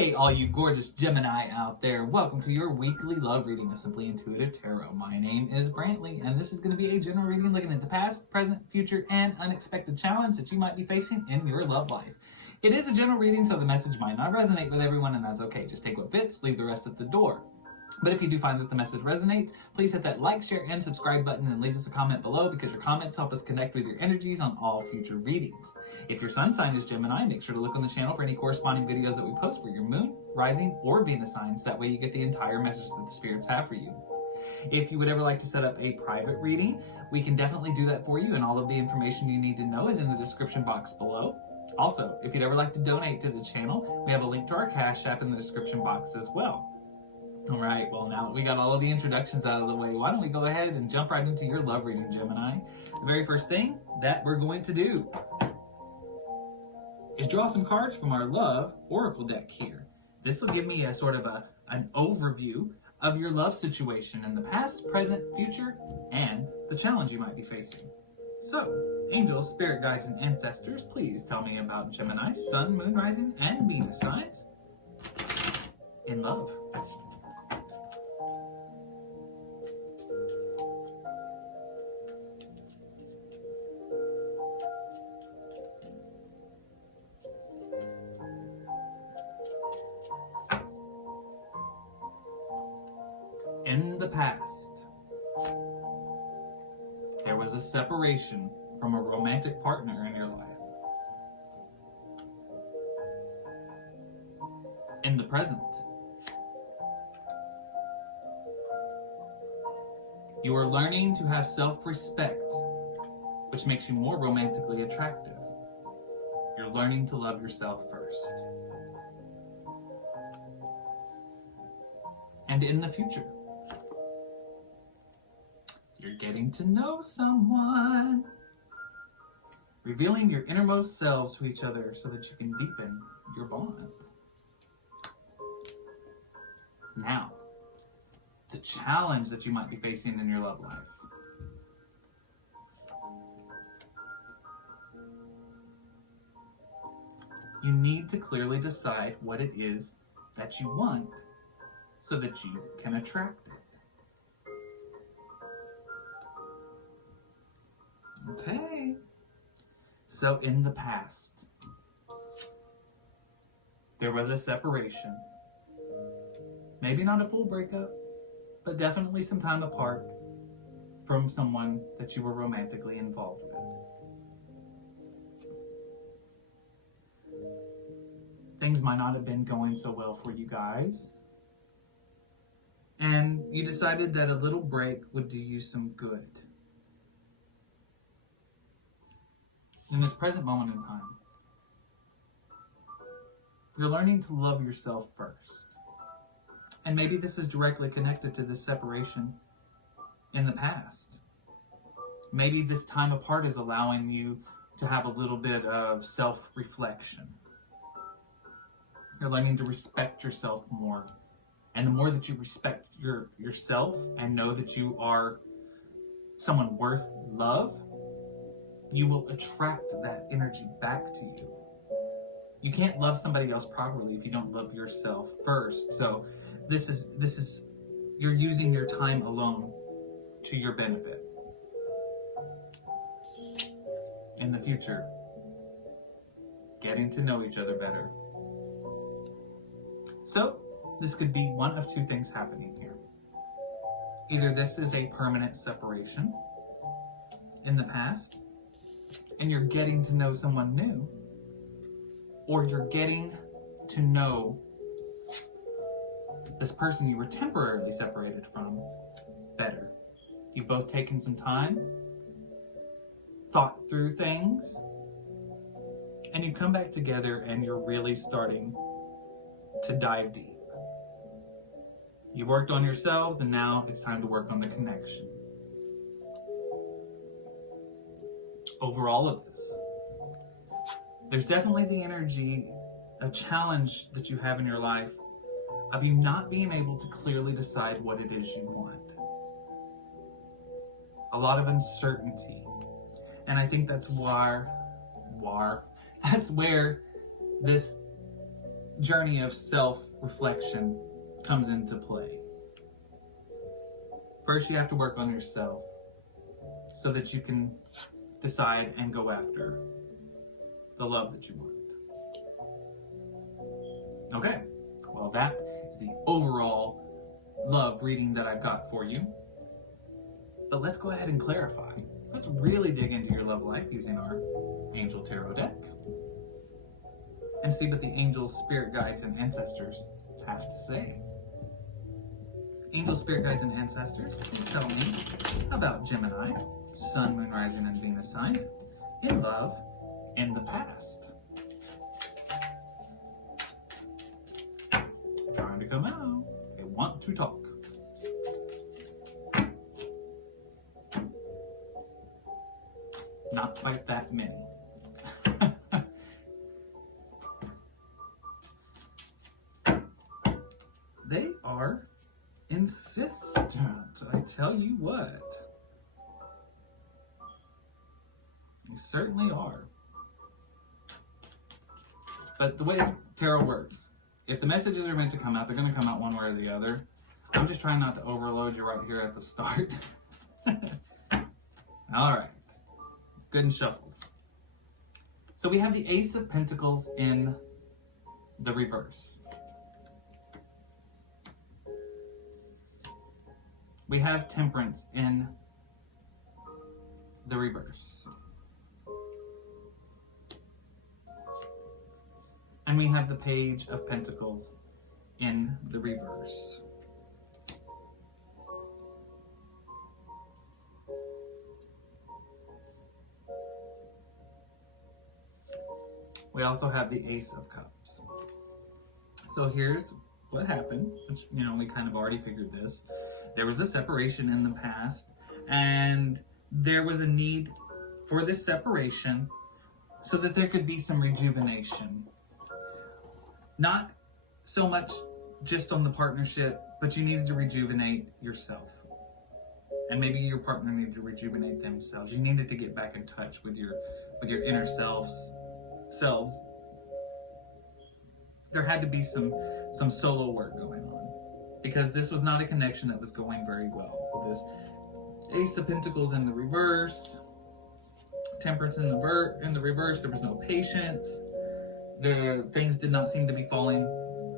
Hey, all you gorgeous Gemini out there. Welcome to your weekly love reading of Simply Intuitive Tarot. My name is Brantley, and this is going to be a general reading looking at the past, present, future, and unexpected challenge that you might be facing in your love life. It is a general reading, so the message might not resonate with everyone, and that's okay. Just take what fits, leave the rest at the door. But if you do find that the message resonates, please hit that like, share, and subscribe button and leave us a comment below because your comments help us connect with your energies on all future readings. If your sun sign is Gemini, make sure to look on the channel for any corresponding videos that we post for your moon, rising, or Venus signs. That way you get the entire message that the spirits have for you. If you would ever like to set up a private reading, we can definitely do that for you, and all of the information you need to know is in the description box below. Also, if you'd ever like to donate to the channel, we have a link to our Cash App in the description box as well. All right, well, now that we got all of the introductions out of the way, why don't we go ahead and jump right into your love reading, Gemini. The very first thing that we're going to do is draw some cards from our love oracle deck here. This will give me a sort of an overview of your love situation in the past, present, future, and the challenge you might be facing. So, angels, spirit guides, and ancestors, please tell me about Gemini, sun, moon, rising, and Venus signs in love. In the past, there was a separation from a romantic partner in your life. In the present, you are learning to have self-respect, which makes you more romantically attractive. You're learning to love yourself first. And in the future, you're getting to know someone, revealing your innermost selves to each other so that you can deepen your bond. Now, the challenge that you might be facing in your love life. You need to clearly decide what it is that you want so that you can attract it. Okay, so in the past, there was a separation. Maybe not a full breakup, but definitely some time apart from someone that you were romantically involved with. Things might not have been going so well for you guys, and you decided that a little break would do you some good. In this present moment in time, you're learning to love yourself first. And maybe this is directly connected to this separation in the past. Maybe this time apart is allowing you to have a little bit of self-reflection. You're learning to respect yourself more. And the more that you respect yourself and know that you are someone worth love, you will attract that energy back to you. You can't love somebody else properly if you don't love yourself first. So this is you're using your time alone to your benefit. In the future, getting to know each other better. So this could be one of two things happening here. Either this is a permanent separation in the past, and you're getting to know someone new, or you're getting to know this person you were temporarily separated from better. You've both taken some time, thought through things, and you come back together and you're really starting to dive deep. You've worked on yourselves, and now it's time to work on the connection. Over all of this, there's definitely the energy, a challenge that you have in your life of you not being able to clearly decide what it is you want. A lot of uncertainty. And I think that's where this journey of self-reflection comes into play. First, you have to work on yourself so that you can decide and go after the love that you want. Okay, well, that is the overall love reading that I've got for you. But let's go ahead and clarify. Let's really dig into your love life using our Angel Tarot deck and see what the angels, spirit guides, and ancestors have to say. Angel, spirit guides, and ancestors, please tell me about Gemini, Sun, Moon, Rising, and Venus signs in love in the past. Trying to come out. They want to talk. Not quite that many. They are insistent, I tell you what. They certainly are. But the way tarot works, if the messages are meant to come out, they're going to come out one way or the other. I'm just trying not to overload you right here at the start. All right. Good and shuffled. So we have the Ace of Pentacles in the reverse. We have Temperance in the reverse. And we have the Page of Pentacles in the reverse. We also have the Ace of Cups. So here's what happened, which, you know, we kind of already figured this. There was a separation in the past, and there was a need for this separation so that there could be some rejuvenation. Not so much just on the partnership, but you needed to rejuvenate yourself. And maybe your partner needed to rejuvenate themselves. You needed to get back in touch with your inner selves. There had to be some solo work going on, because this was not a connection that was going very well. With this Ace of Pentacles in the reverse, Temperance in the reverse, there was no patience. Things did not seem to be falling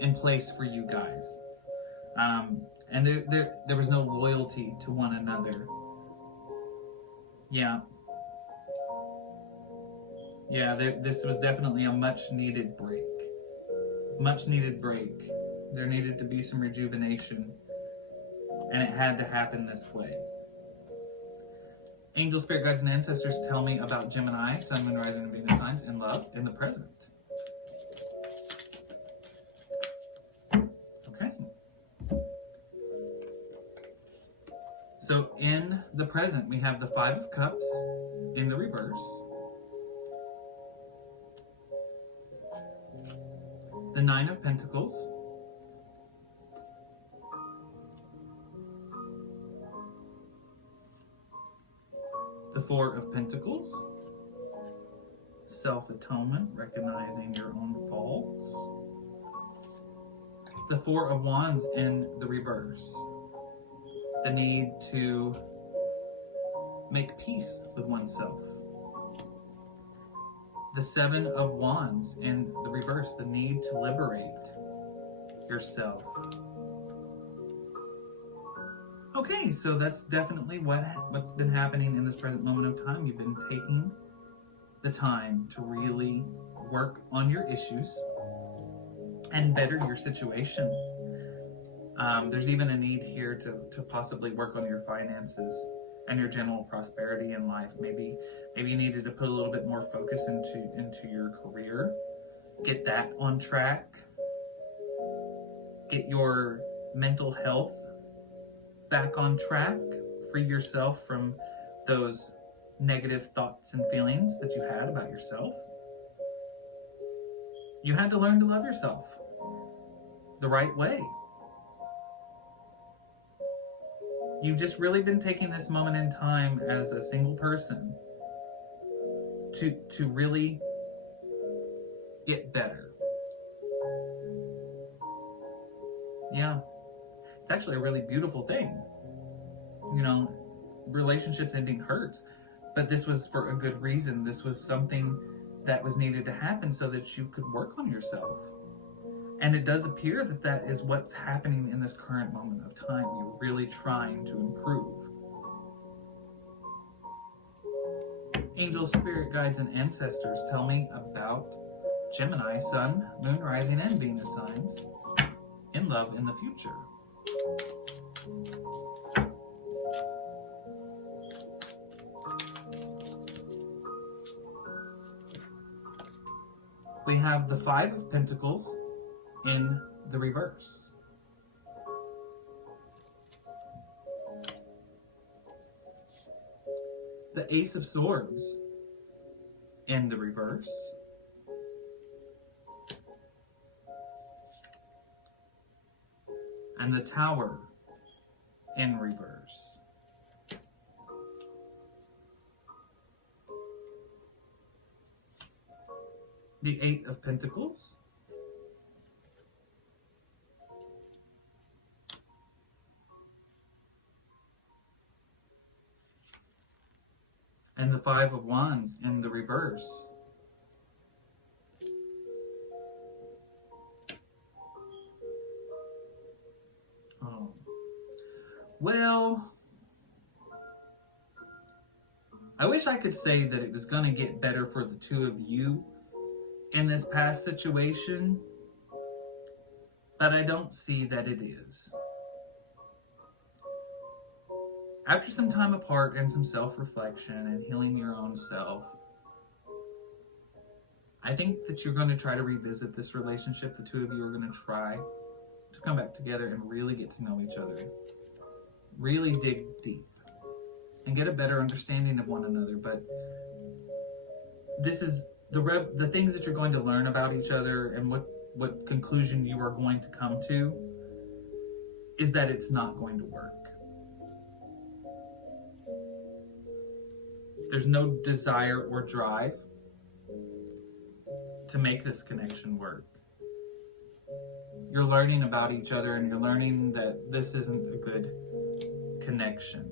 in place for you guys, and there was no loyalty to one another. This was definitely a much needed break. There needed to be some rejuvenation, and it had to happen this way. Angel, spirit guides, and ancestors tell me about Gemini, Sun, Moon, Rising, and Venus signs in love in the present. Okay. So in the present, we have the Five of Cups in the reverse, the Nine of Pentacles, the Four of Pentacles, self-atonement, recognizing your own faults, the Four of Wands in the reverse, the need to make peace with oneself, the Seven of Wands in the reverse, the need to liberate yourself. Okay, so that's definitely what's been happening in this present moment of time. You've been taking the time to really work on your issues and better your situation. There's even a need here to possibly work on your finances and your general prosperity in life. Maybe you needed to put a little bit more focus into your career, get that on track, get your mental health back on track, free yourself from those negative thoughts and feelings that you had about yourself. You had to learn to love yourself the right way. You've just really been taking this moment in time as a single person to really get better. Yeah. It's actually a really beautiful thing. You know, relationships ending hurts, but this was for a good reason. This was something that was needed to happen so that you could work on yourself. And it does appear that that is what's happening in this current moment of time. You're really trying to improve. Angels, spirit guides, and ancestors, tell me about Gemini, Sun, Moon, Rising, and Venus signs in love in the future. We have the Five of Pentacles in the reverse. The Ace of Swords in the reverse. And the Tower in reverse. The Eight of Pentacles. And the Five of Wands in the reverse. Oh. Well, I wish I could say that it was going to get better for the two of you in this past situation, but I don't see that it is. After some time apart and some self-reflection and healing your own self, I think that you're going to try to revisit this relationship. The two of you are going to try to come back together and really get to know each other. Really dig deep and get a better understanding of one another. But this is the things that you're going to learn about each other, and what conclusion you are going to come to is that it's not going to work. There's no desire or drive to make this connection work. You're learning about each other, and you're learning that this isn't a good connection.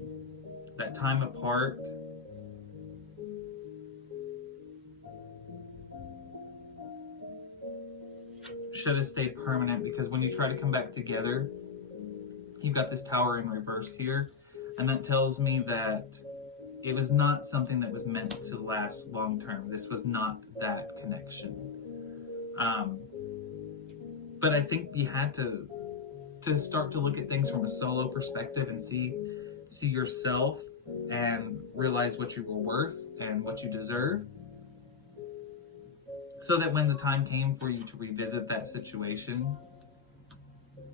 That time apart should have stayed permanent, because when you try to come back together, you've got this Tower in reverse here, and that tells me that it was not something that was meant to last long term. This was not that connection. But I think you had to start to look at things from a solo perspective and see yourself and realize what you were worth and what you deserve, so that when the time came for you to revisit that situation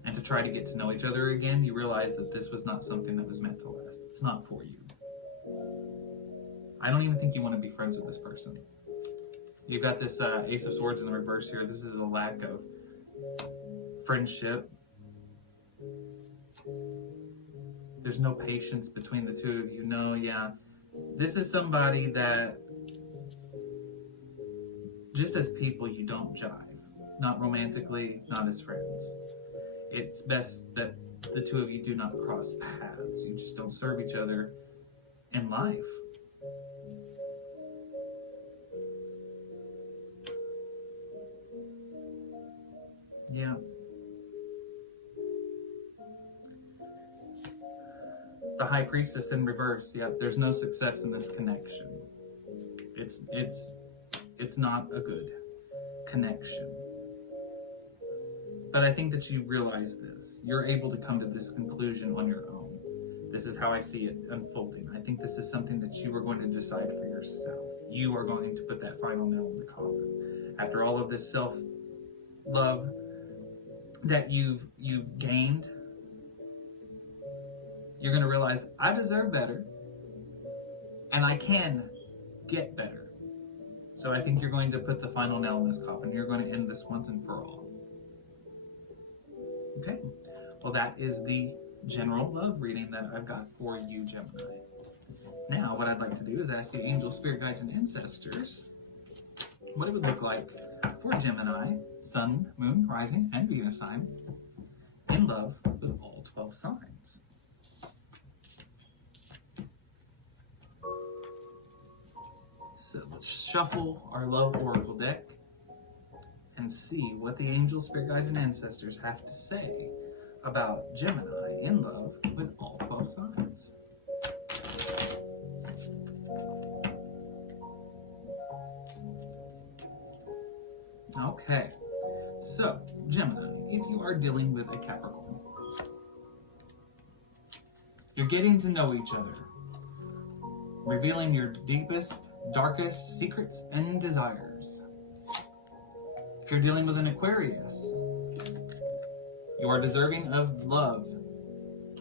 and to try to get to know each other again, you realize that this was not something that was meant to last. It's not for you. I don't even think you want to be friends with this person. You've got this Ace of Swords in the reverse here. This is a lack of friendship. There's no patience between the two of you. No, yeah. This is somebody that, just as people, you don't jive. Not romantically, not as friends. It's best that the two of you do not cross paths. You just don't serve each other in life. Yeah. The High Priestess in reverse. Yeah, there's no success in this connection. It's not a good connection. But I think that you realize this. You're able to come to this conclusion on your own. This is how I see it unfolding. I think this is something that you are going to decide for yourself. You are going to put that final nail in the coffin. After all of this self-love that you've gained, you're going to realize, I deserve better, and I can get better. So I think you're going to put the final nail in this coffin. You're going to end this once and for all. Okay, well, that is the general love reading that I've got for you, Gemini. Now, what I'd like to do is ask the angels, spirit guides, and ancestors what it would look like for Gemini, Sun, Moon, Rising, and Venus sign in love with all 12 signs. So let's shuffle our love oracle deck and see what the angels, spirit guides, and ancestors have to say about Gemini in love with all 12 signs. Okay, so Gemini, if you are dealing with a Capricorn, you're getting to know each other, revealing your deepest, darkest secrets and desires. If you're dealing with an Aquarius, you are deserving of love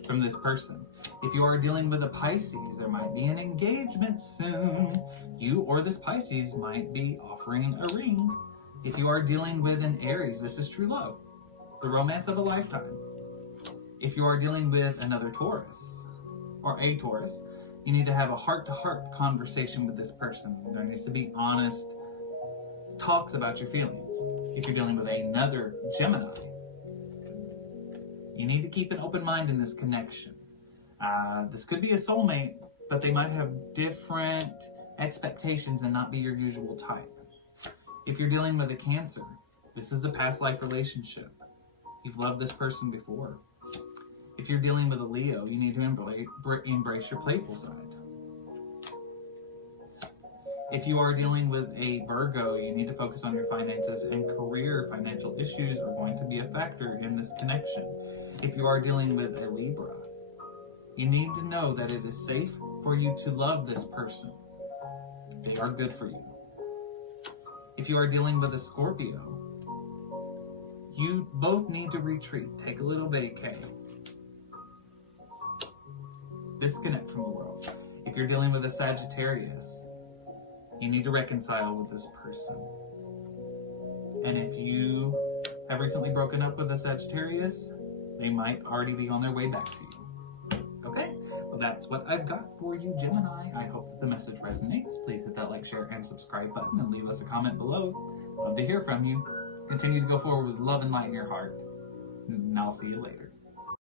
from this person. If you are dealing with a Pisces, there might be an engagement soon. You or this Pisces might be offering a ring. If you are dealing with an Aries, this is true love, the romance of a lifetime. If you are dealing with another Taurus or a Taurus, you need to have a heart-to-heart conversation with this person. There needs to be honest talks about your feelings. If you're dealing with another Gemini, you need to keep an open mind in this connection. This could be a soulmate, but they might have different expectations and not be your usual type. If you're dealing with a Cancer, this is a past life relationship. You've loved this person before. If you're dealing with a Leo, you need to embrace your playful side. If you are dealing with a Virgo, you need to focus on your finances and career. Financial issues are going to be a factor in this connection. If you are dealing with a Libra, you need to know that it is safe for you to love this person. They are good for you. If you are dealing with a Scorpio, you both need to retreat. Take a little vacay. Disconnect from the world. If you're dealing with a Sagittarius, you need to reconcile with this person. And if you have recently broken up with a Sagittarius, they might already be on their way back to you. Okay? Well, that's what I've got for you, Gemini. I hope that the message resonates. Please hit that like, share, and subscribe button and leave us a comment below. Love to hear from you. Continue to go forward with love and light in your heart. And I'll see you later.